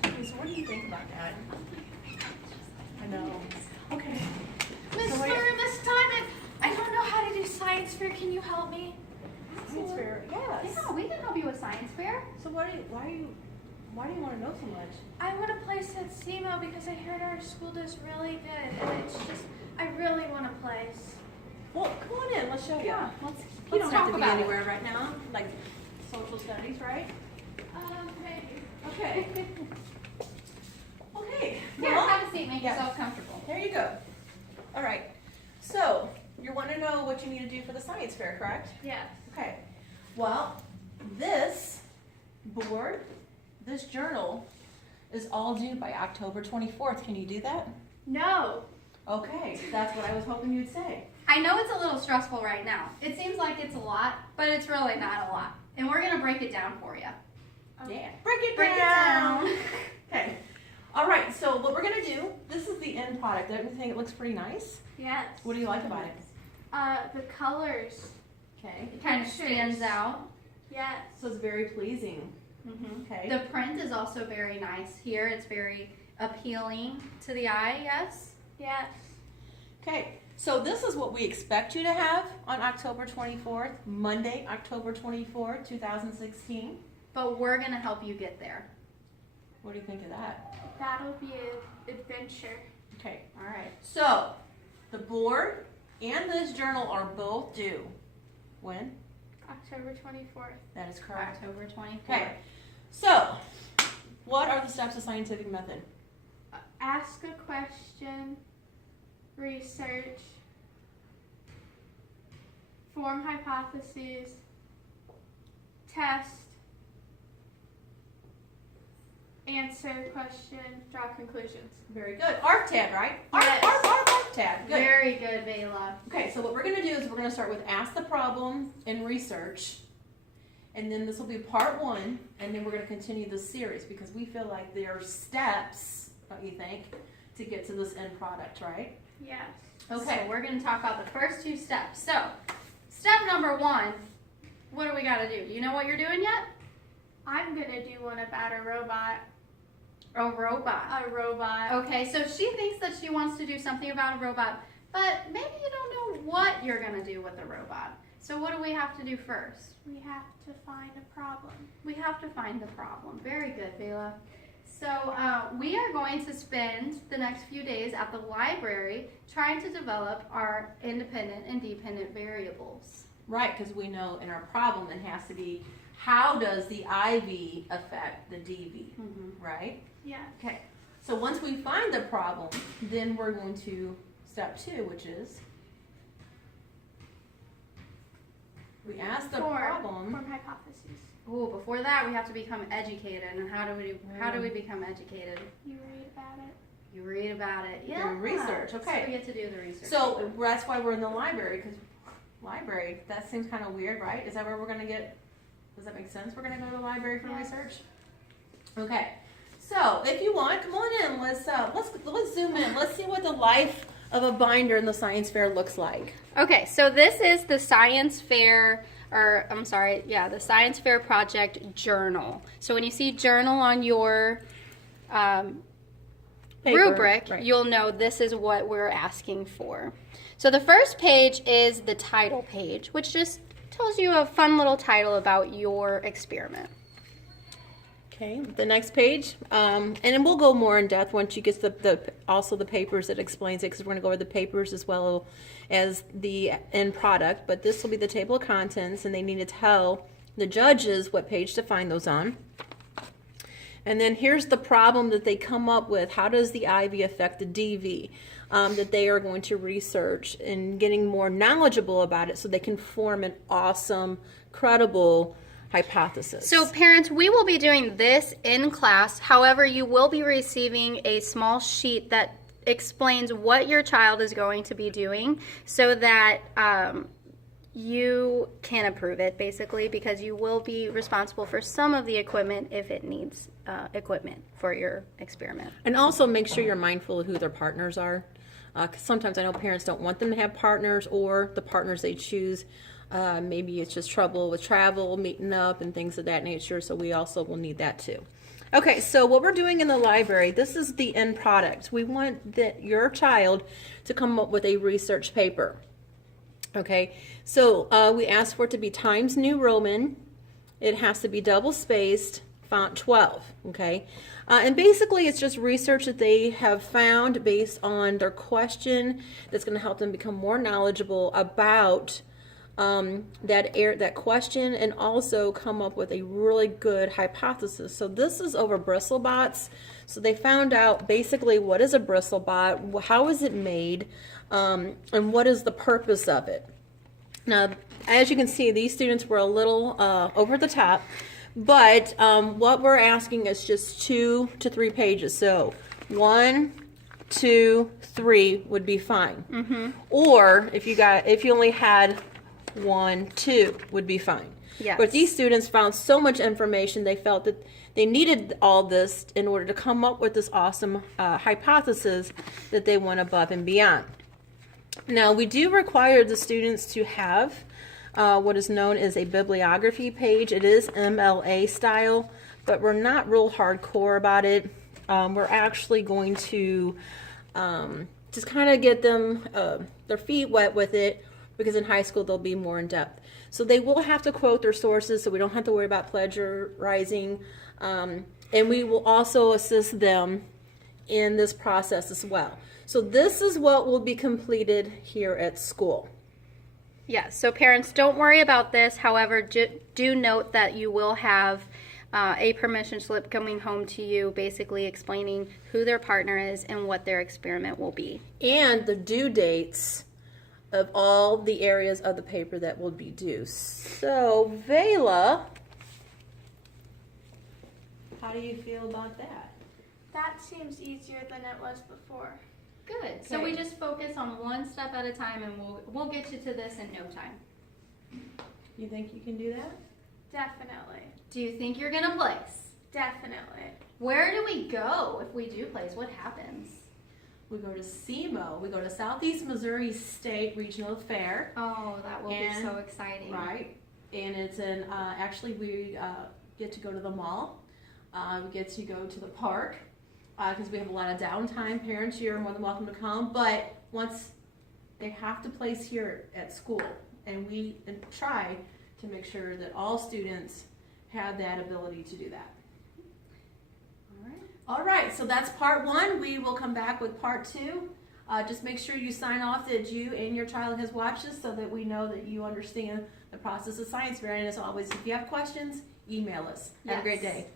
gosh. Okay, so what do you think about that? I know. Okay. Miss So Fleur, Miss Diamond, I don't know how to do science fair. Can you help me? Science fair. Yes. Yeah, we can help you with science fair. So why do you want to know so much? I want to place at SEMO because I heard our school does really good, and it's just I really want to place. Well, come on in. Let's show you. Yeah, You let's don't talk have to be about it. anywhere right now. Like social studies, right? Maybe. Okay. Okay. Here, Well, have a seat, make yeah. yourself comfortable. there you go. All right. So you want to know what you need to do for the science fair, correct? Yes. Okay. Well, this board, this journal, is all due by October 24th. Can you do that? No. Okay, that's what I was hoping you'd say. I know it's a little stressful right now. It seems like it's a lot, but it's really not a lot. And we're gonna break it down for you. Yeah. Break it Break it down. down. Okay. All right, so what we're going to do, this is the end product. Don't you think it looks pretty nice? Yes. What do you like about it? The colors. Okay. It kind of Pictures. stands out. Yes. So it's very pleasing. Mm-hmm. Okay. The print is also very nice here. It's very appealing to the eye, yes? Yes. Okay, so this is what we expect you to have on October 24th, Monday, October 24th, 2016. But we're gonna help you get there. What do you think of that? That'll be an adventure. Okay, All right. so the board and this journal are both due. When? October 24th. That is correct. October 24th. Okay, so what are the steps of scientific method? Ask a question. Research. Form hypotheses. Test. Answer question. Draw conclusions. Very good. ARCTAD, right? Yes. ARCTAD. Good. Very good, Vela. Okay, so what we're going to do is we're going to start with ask the problem and research. And then this will be part one. And then we're going to continue this series because we feel like there are steps, don't you think, to get to this end product, right? Yes. Okay. So we're going to talk about the first two steps. So, step number one, what do we got to do? Do you know what you're doing yet? I'm gonna do one about a robot. A robot. A robot. Okay, so she thinks that she wants to do something about a robot, but maybe you don't know what you're going to do with the robot. So what do we have to do first? We have to find a problem. We have to find the problem. Very good, Vela. So we are going to spend the next few days at the library trying to develop our independent and dependent variables. Right, because we know in our problem it has to be how does the IV affect the DV, right? Yeah. Okay, so once we find the problem, then we're going to step two, which is we ask the problem. Form hypotheses. Oh, before that we have to become educated. And how do we become educated? You read about it. You read about it. Do Yeah. research, okay. So we get to do the research. So that's why we're in the library, because library, that seems kind of weird, right? Is that where we're going to get, does that make sense? We're going to go to the library for Yes. research? Okay. So if you want, come on in. Let's zoom in. Let's see what the life of a binder in the science fair looks like. Okay, so this is the science fair, the science fair project journal. So when you see journal on your Paper, rubric, right. you'll know this is what we're asking for. So the first page is the title page, which just tells you a fun little title about your experiment. Okay, the next page, and then we'll go more in depth once you get also the papers that explains it, because we're going to go over the papers as well as the end product. But this will be the table of contents, and they need to tell the judges what page to find those on. And then here's the problem that they come up with. How does the IV affect the DV? That they are going to research and getting more knowledgeable about it so they can form an awesome, credible hypothesis. So parents, we will be doing this in class. However, you will be receiving a small sheet that explains what your child is going to be doing so that you can approve it, basically, because you will be responsible for some of the equipment if it needs equipment for your experiment. And also make sure you're mindful of who their partners are. 'Cause sometimes I know parents don't want them to have partners, or the partners they choose, maybe it's just trouble with travel, meeting up, and things of that nature. So we also will need that too. Okay, so what we're doing in the library, this is the end product. We want your child to come up with a research paper. Okay, so we ask for it to be Times New Roman. It has to be double spaced, font 12. Okay, and basically it's just research that they have found based on their question that's going to help them become more knowledgeable about that question, and also come up with a really good hypothesis. So this is over BristleBots. So they found out basically what is a BristleBot, how is it made, and what is the purpose of it. Now, as you can see, these students were a little over the top, but what we're asking is just 2 to 3 pages. So 1, 2, 3 would be fine. Or if you only had 1, 2 would be fine. Yes. But these students found so much information, they felt that they needed all this in order to come up with this awesome hypothesis that they went above and beyond. Now, we do require the students to have what is known as a bibliography page. It is MLA style, but we're not real hardcore about it. We're actually going to just kind of get them their feet wet with it, because in high school they'll be more in depth. So they will have to quote their sources, so we don't have to worry about plagiarizing. And we will also assist them in this process as well. So this is what will be completed here at school. Yes, so parents, don't worry about this. However, do note that you will have a permission slip coming home to you, basically explaining who their partner is and what their experiment will be. And the due dates of all the areas of the paper that will be due. So, Vela, how do you feel about that? That seems easier than it was before. Good. So we just focus on one step at a time, and we'll get you to this in no time. You think you can do that? Definitely. Do you think you're gonna place? Definitely. Where do we go if we do place? What happens? We go to SEMO. We go to Southeast Missouri State Regional Fair. Oh, that will be so exciting. Right. And it's actually we get to go to the mall. We get to go to the park because we have a lot of downtime. Parents, you're more than welcome to come. But once they have to place here at school, and we try to make sure that all students have that ability to do that. All right, so that's part 1. We will come back with part 2. Just make sure you sign off that you and your child has watched this, so that we know that you understand the process of science fair. And as always, if you have questions, email us. Have a great day.